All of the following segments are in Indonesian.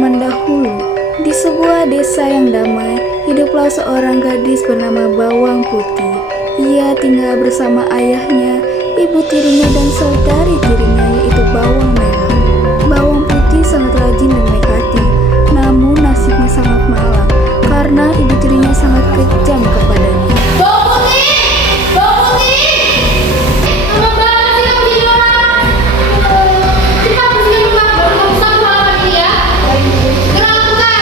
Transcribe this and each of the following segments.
zaman dahulu, di sebuah desa yang damai, hiduplah seorang gadis bernama Bawang Putih. Ia tinggal bersama ayahnya, ibu tirinya, dan saudari tirinya, yaitu Bawang Merah. Bawang Putih sangat rajin dan baik hati, namun nasibnya sangat malang karena ibu tirinya sangat kejam kepadanya. Bawang Putih! Bawang Putih! Lama banget sih kamu jadi orang. Cepat bersihkan rumah, baru kamu satu halaman ini ya. Gerak lakukan.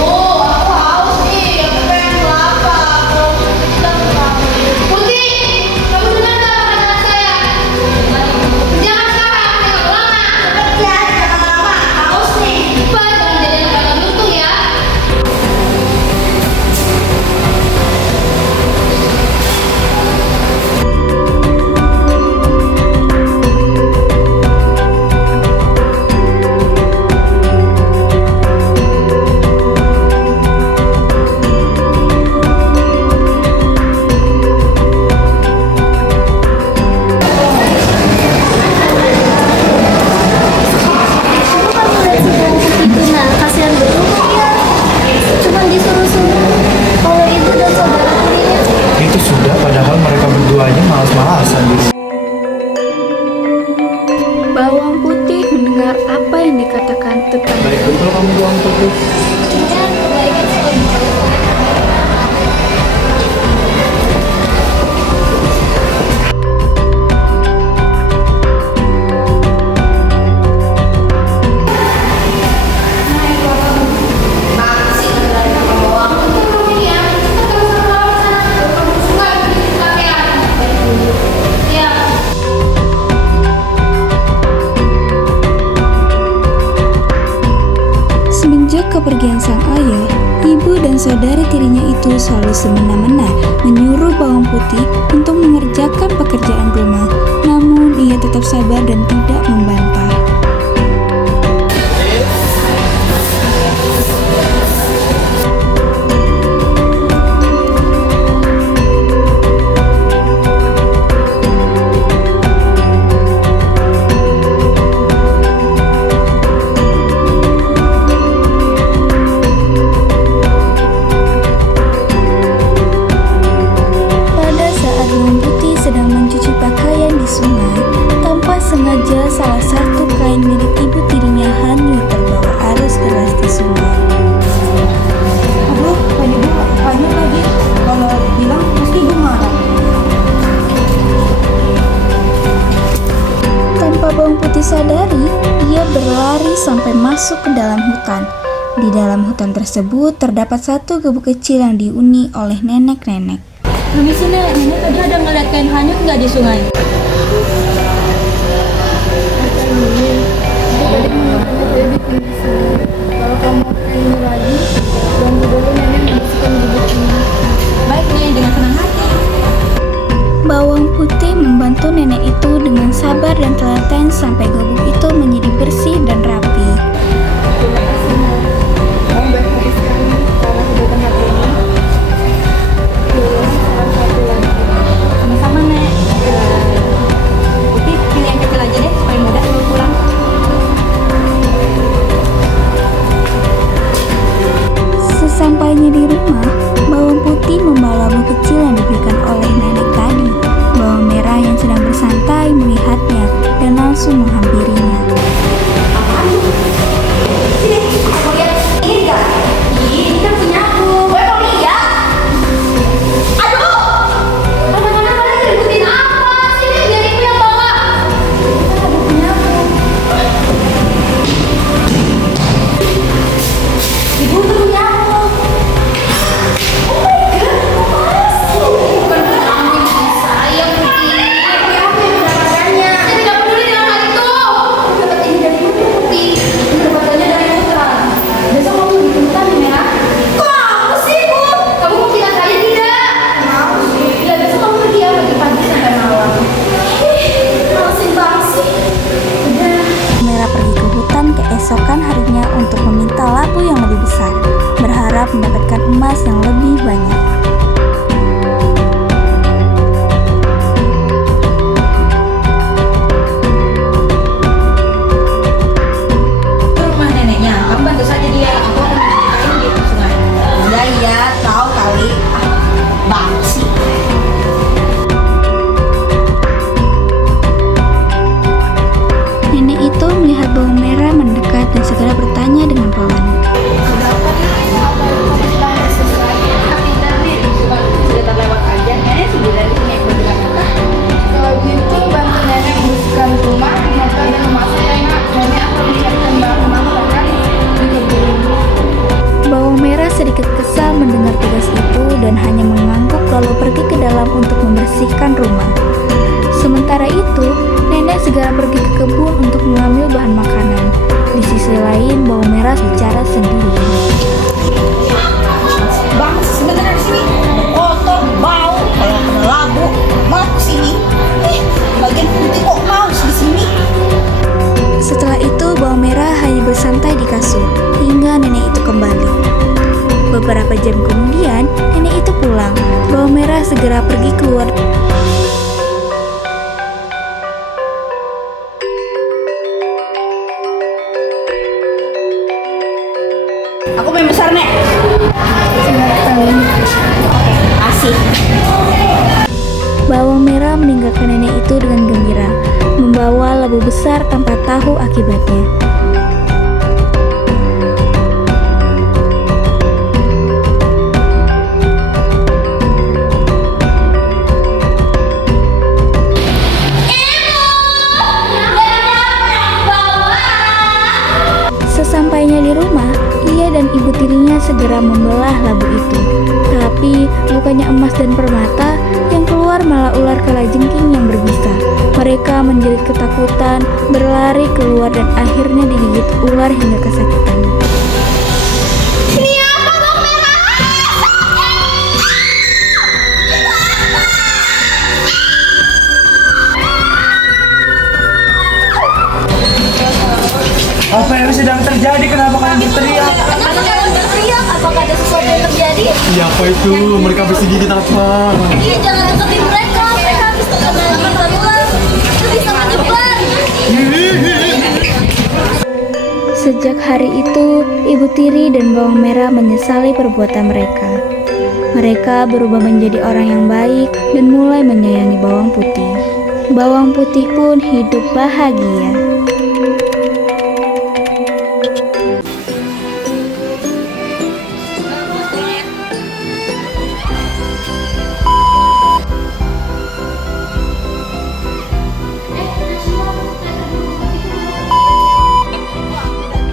Oh, aku haus nih. Aku pengen kelapa. Kalau kita kelapa. Putih, kamu dengar nggak kata saya? Jangan sekarang, jangan lama. Ya, jangan lama. Haus nih. Cepat, jangan jadi anak luntung ya. Kasihan betul ya. Cuma disuruh-suruh oleh ibu dan saudara tirinya. Itu sudah, padahal mereka berduanya malas-malasan gitu. Bawang Putih mendengar apa yang dikatakan tetangga. Baik betul kamu Bawang Putih. Dan kebaikan selalu Semenjak kepergian sang ayah, ibu dan saudari tirinya itu selalu semena-mena menyuruh Bawang Putih untuk mengerjakan pekerjaan rumah. Namun ia tetap sabar dan tidak membantah. Pada saat Bawang Putih sedang mencuci pakaian di sungai, tanpa sengaja salah satu kain milik ibu tirinya hanyut terbawa arus deras di sungai. Aduh, kain ibu hanyut lagi. Kalau bilang pasti ibu marah. Tanpa Bawang Putih sadari, ia berlari sampai masuk ke dalam hutan. Di dalam hutan tersebut terdapat satu gubuk kecil yang dihuni oleh nenek-nenek. Permisi Nek, Nenek tadi ada ngeliat kain hanyut nggak di sungai? Kalau kamu ingin lagi, tunggu dulu Nenek masukkan bubuk ini. Baik Nek, dengan senang hati. Bawang Putih membantu nenek itu dengan sabar dan telaten sampai gubuk itu menjadi bersih dan rapi. Terima kasih Nek. Kamu baik hati sekali karena kebaikan hati ini. Saran satu lagi. Sama-sama Nek. Putih pilih yang kecil aja deh supaya mudah dibawa pulang. Sesampainya di rumah, Bawang Putih membawa labu kecil yang diberikan oleh nenek tadi. Bawang Merah yang sedang bersantai melihatnya dan langsung menghampirinya. Keesokan harinya untuk meminta labu yang lebih besar, berharap mendapatkan emas yang lebih banyak. pelan-pelan. Sudah terlewat aja. Nenek sudah di sini ikut dengan kita. Kalau gitu bantu nenek bersihkan rumah, maka dan memasak ya nak. Nenek akan menyiapkan bahan masakan di kebun. Bawang merah sedikit kesal mendengar tugas itu dan hanya mengangguk lalu pergi ke dalam untuk membersihkan rumah. Sementara itu, nenek segera pergi ke kebun untuk mengambil bahan makanan. Di sisi lain, bawang merah bicara sendiri. Bang, sebenarnya di sini kotor, bau. Kalau kena labu, mau ke sini. Bagian putih kok mau di sini. Setelah itu, bawang merah hanya bersantai di kasur hingga nenek itu kembali. Beberapa jam kemudian, nenek itu pulang. Bawang merah segera pergi keluar. Aku main besar, Nek. Asik. Bawang merah meninggalkan nenek itu dengan gembira, membawa labu besar tanpa tahu akibatnya. Sesampainya di rumah, ia dan ibu tirinya segera membelah labu itu. Tapi bukannya emas dan permata, yang keluar malah ular kalajengking yang berbisa. Mereka menjerit ketakutan, berlari keluar dan akhirnya digigit ular hingga kesakitan. Apa yang sedang terjadi? Kenapa kalian berteriak? Karena kalian berteriak, apakah ada sesuatu yang terjadi? Iya, apa itu? Mereka habis digigit apa? Iya, jangan angkatin mereka. Mereka habis terkena gigitan ular. Itu bisa menyebar. Sejak hari itu, ibu tiri dan bawang merah menyesali perbuatan mereka. Mereka berubah menjadi orang yang baik dan mulai menyayangi bawang putih. Bawang putih pun hidup bahagia.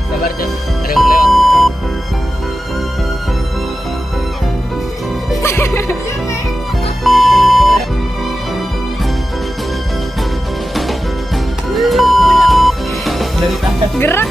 Sabar, Cok. Ada yang lewat. Gerak.